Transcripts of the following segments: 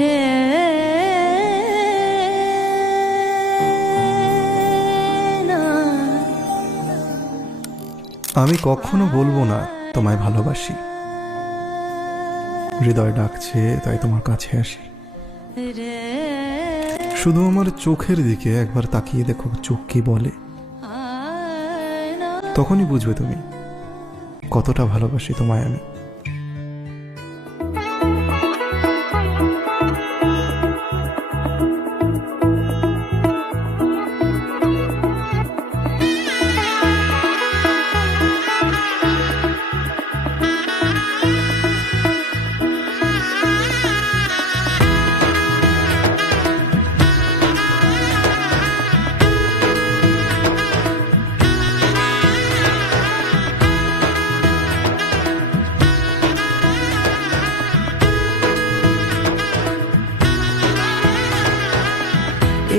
রে না। আমি কখনো বলবো না তোমায় ভালোবাসি, হৃদয় ডাকছে তাই তোমার কাছে আসি। শুধু আমার চোখের দিকে একবার তাকিয়ে দেখো, চোখ কি বলে, তখনই বুঝবে তুমি কতটা ভালোবাসি তোমায় আমি।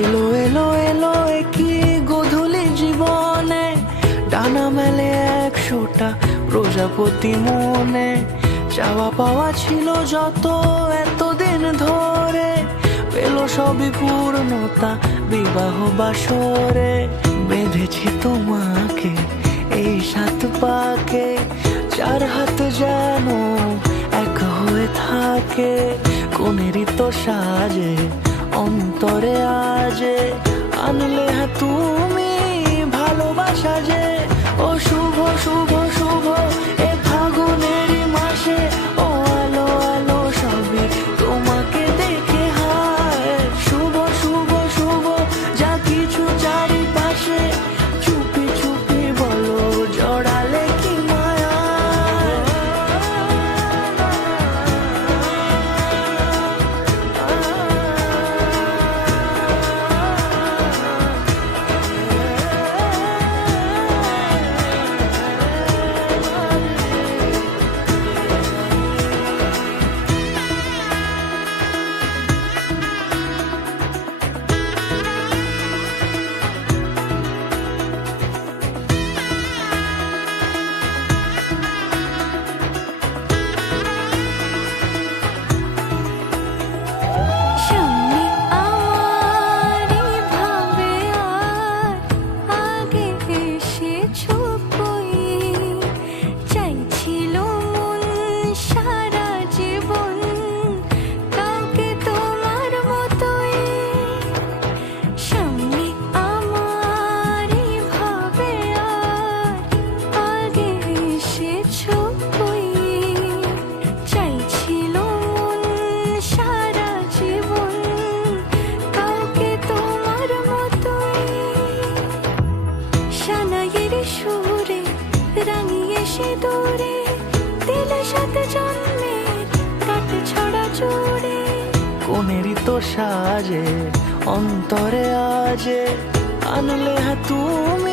এলো এলো এলো কি গোধূলি জীবনে, ডানা মেলে 100টা প্রজাপতি মনে। চাওয়া পাওয়া ছিল যত এতদিন ধরে, পেল সবই পূর্ণতা বিবাহ বাসরে। বেঁধেছি তোমাকে এই 7 পাকে, 4 হাত যেন এক হয়ে থাকে। কোনেরই তো সাজে অন্তরে আজে, আনলে হ্যাঁ তুমি ভালোবাসা যে। ও শুভ শুভ শুভ এ ফাগুনেরই মাসে, ও আলো আলো সবই তোমাকে দেখে হায়। শুভ শুভ শুভ যা কিছু চারিপাশে, চুপি চুপি বলো জড়ালে কি মায়া। রাঙিয়ে সে দূরে দিলে 7 জন্মের কাট ছড়া জোড়ে। কোনেরই তো সাজে অন্তরে আজে, আনলে হ্যাঁ তুমি